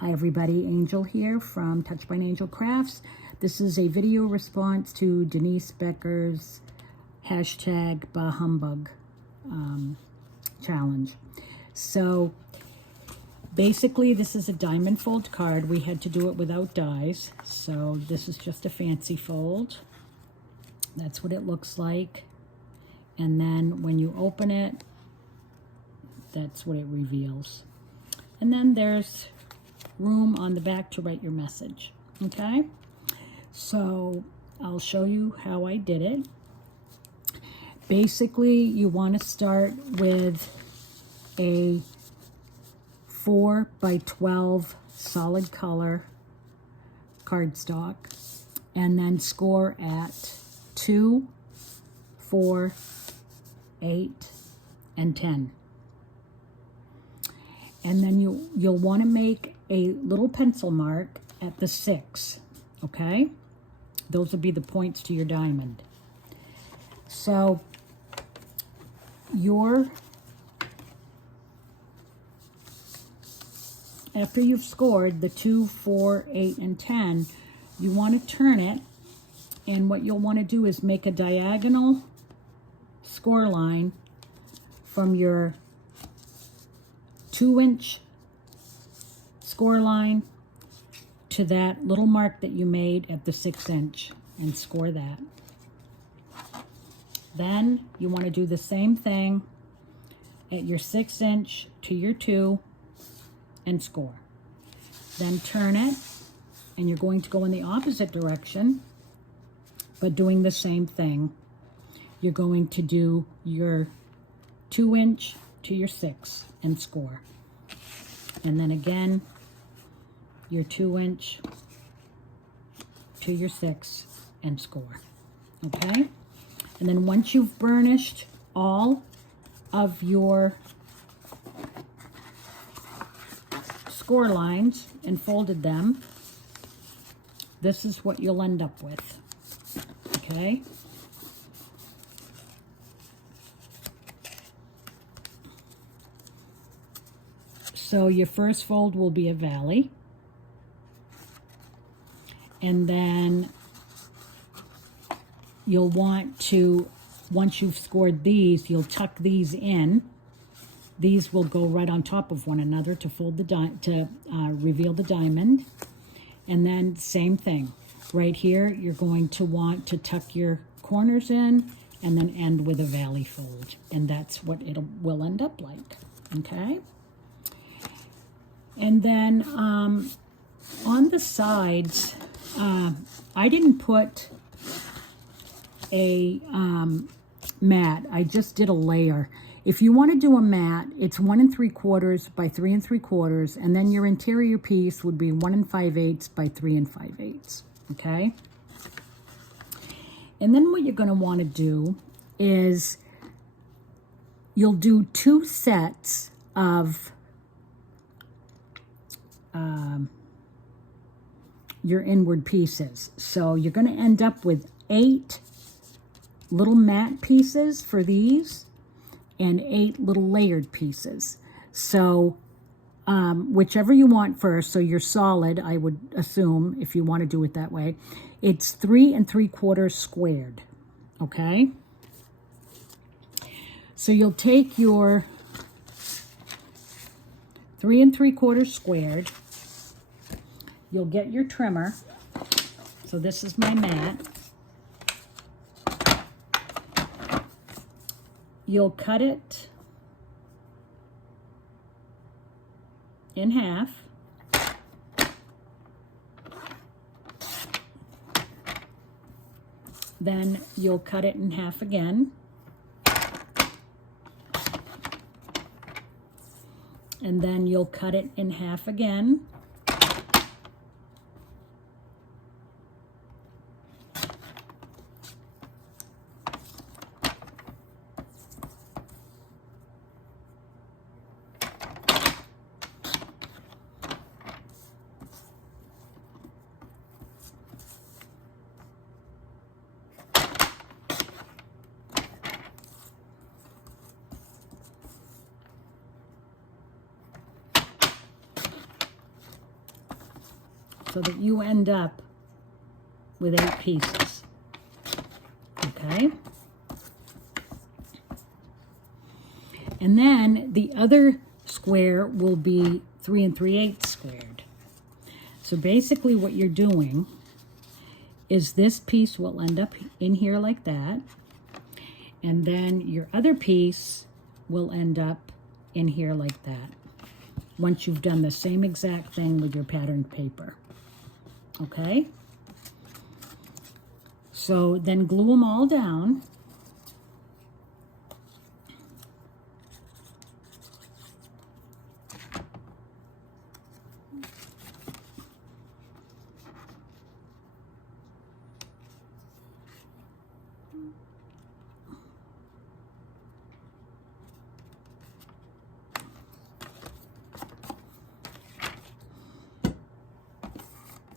Hi everybody, Angel here from Touch by Angel Crafts. This is a video response to Denise Becker's hashtag Bah Humbug challenge. So basically this is a diamond fold card. We had to do it without dies. So this is just a fancy fold. That's what it looks like. And then when you open it, that's what it reveals. And then there's room on the back to write your message. Okay, so I'll show you how I did it. Basically, you want to start with a 4 by 12 solid color cardstock and then score at 2, 4, 8, and 10. And then you'll want to make a little pencil mark at the 6, okay? Those will be the points to your diamond. So after you've scored the 2, 4, 8, and 10, you want to turn it, and what you'll want to do is make a diagonal score line from your 2-inch score line to that little mark that you made at the 6-inch and score that. Then you want to do the same thing at your 6-inch to your 2 and score. Then turn it, and you're going to go in the opposite direction, but doing the same thing. You're going to do your 2-inch to your 6 and score. And then again, your 2-inch to your 6 and score. Okay? And then once you've burnished all of your score lines and folded them, this is what you'll end up with. Okay? So your first fold will be a valley. And then you'll want to, once you've scored these, you'll tuck these in. These will go right on top of one another to fold the reveal the diamond. And then same thing. Right here, you're going to want to tuck your corners in and then end with a valley fold. And that's what it will end up like. Okay? And then on the sides, I didn't put a mat. I just did a layer. If you want to do a mat, it's 1 3/4 by 3 3/4, and then your interior piece would be 1 5/8 by 3 5/8. Okay? And then what you're going to want to do is you'll do 2 sets of your inward pieces. So you're going to end up with 8 little mat pieces for these and 8 little layered pieces. So whichever you want first, so you're solid, I would assume, if you want to do it that way, it's 3 3/4 squared. Okay? So you'll take your 3 3/4 squared. You'll get your trimmer. So this is my mat. You'll cut it in half. Then you'll cut it in half again. And then you'll cut it in half again. so that you end up with 8 pieces. Okay? And then the other square will be 3 3/8 squared. So basically what you're doing is this piece will end up in here like that, and then your other piece will end up in here like that, once you've done the same exact thing with your patterned paper. Okay? So then glue them all down.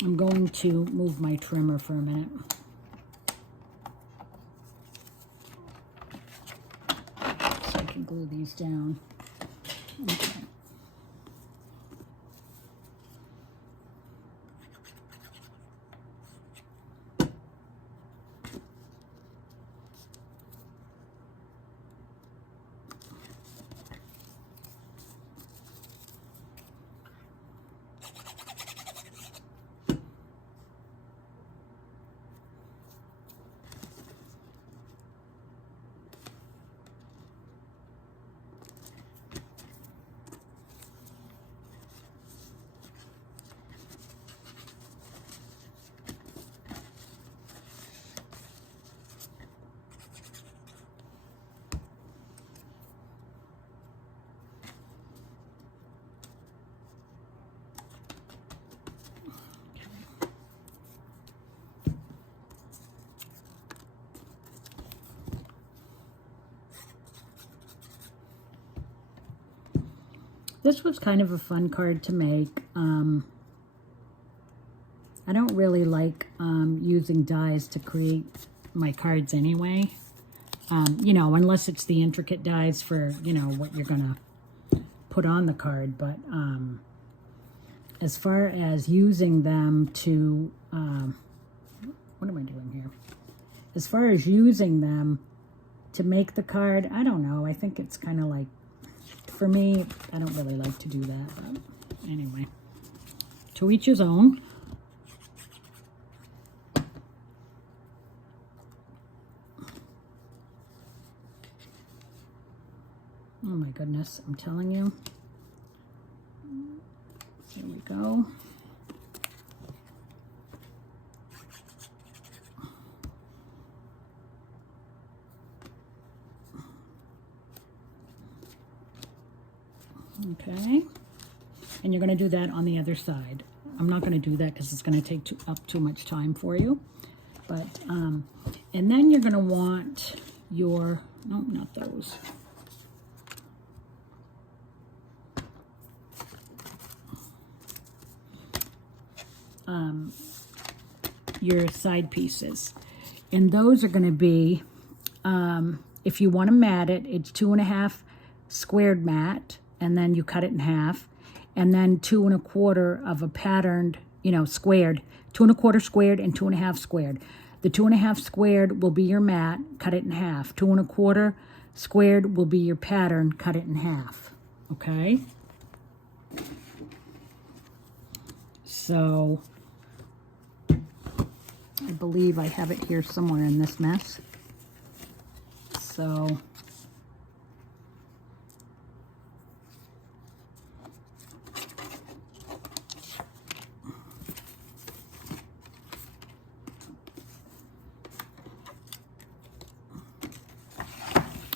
I'm going to move my trimmer for a minute. So I can glue these down. Okay. This was kind of a fun card to make. I don't really like using dies to create my cards anyway. You know, unless it's the intricate dies for, you know, what you're going to put on the card. But as far as using them to, what am I doing here? As far as using them to make the card, I don't know. I think it's kind of like, for me, I don't really like to do that, but anyway, to each his own. Oh my goodness, I'm telling you. Here we go. Okay, and you're going to do that on the other side. I'm not going to do that because it's going to take up too much time for you. But, and then you're going to want your, no, not those. Your side pieces. And those are going to be, if you want to mat it, it's 2 1/2 squared mat. And then you cut it in half, and then 2 1/4 of a patterned, you know, squared, 2 1/4 squared and 2 1/2 squared. The 2 1/2 squared will be your mat, cut it in half. 2 1/4 squared will be your pattern, cut it in half. Okay. So I believe I have it here somewhere in this mess. So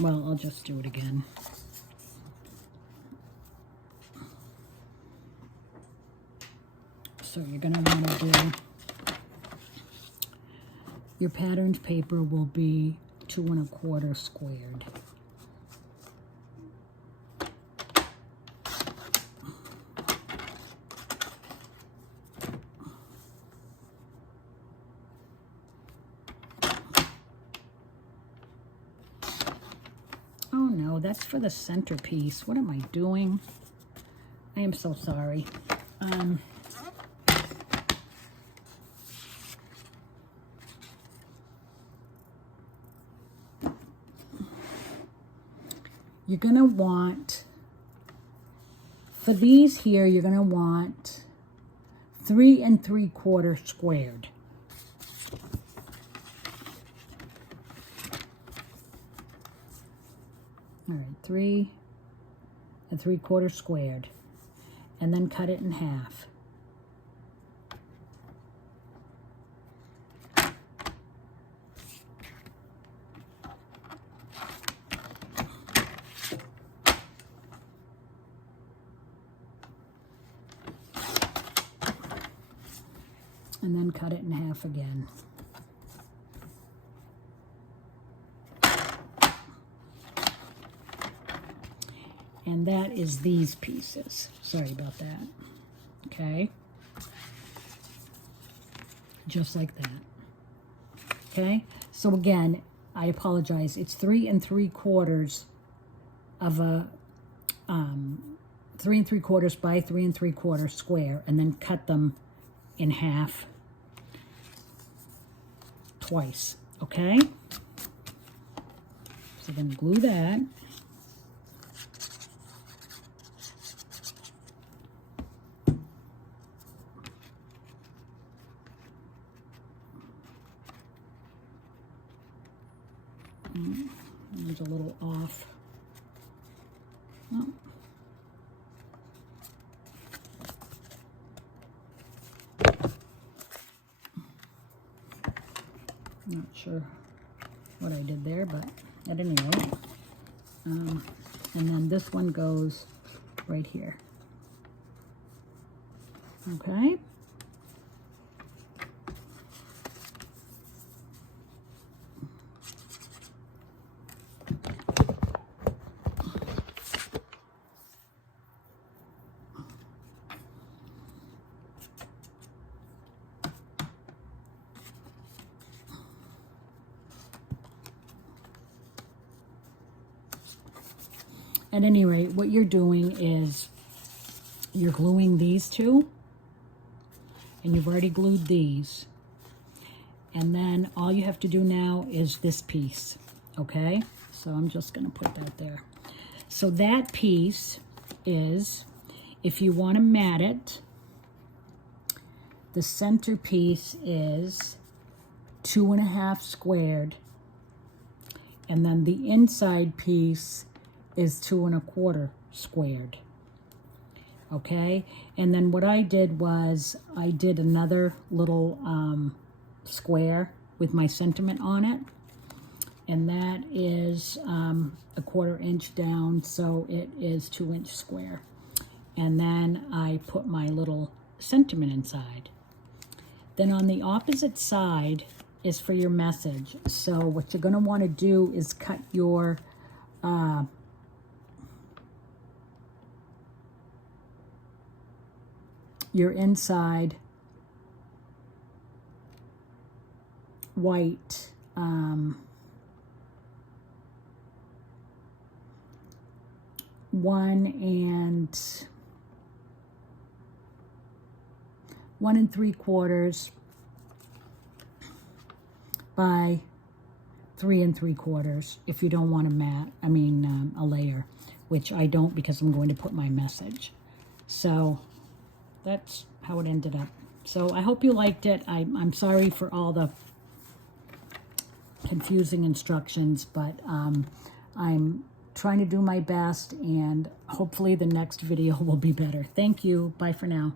well, I'll just do it again. So you're going to want to do, your patterned paper will be 2 1/4 squared. Oh no, that's for the centerpiece. What am I doing? I am so sorry. you're going to want, for these here, you're going to want 3 3/4 squared. All right, 3 3/4 squared, and then cut it in half. And then cut it in half again. And that is these pieces. Sorry about that. Okay. Just like that. Okay. So again, I apologize. It's 3 3/4 of a 3 3/4 by 3 3/4 square, and then cut them in half twice. Okay. So then glue that. It's a little off. Oh. Not sure what I did there, but at any rate. And then this one goes right here. Okay. At any rate, what you're doing is you're gluing these two, and you've already glued these. And then all you have to do now is this piece, okay? So I'm just going to put that there. So that piece is, if you want to mat it, the center piece is 2 1/2 squared, and then the inside piece is 2 1/4 squared. Okay, and then what I did was I did another little square with my sentiment on it, and that is 1/4 inch down, so it is 2 inch square. And then I put my little sentiment inside. Then on the opposite side is for your message. So what you're going to want to do is cut your inside white one and 3/4 by 3 3/4 if you don't want a mat, a layer, which I don't because I'm going to put my message. So that's how it ended up. So I hope you liked it. I'm sorry for all the confusing instructions, but I'm trying to do my best, and hopefully the next video will be better. Thank you. Bye for now.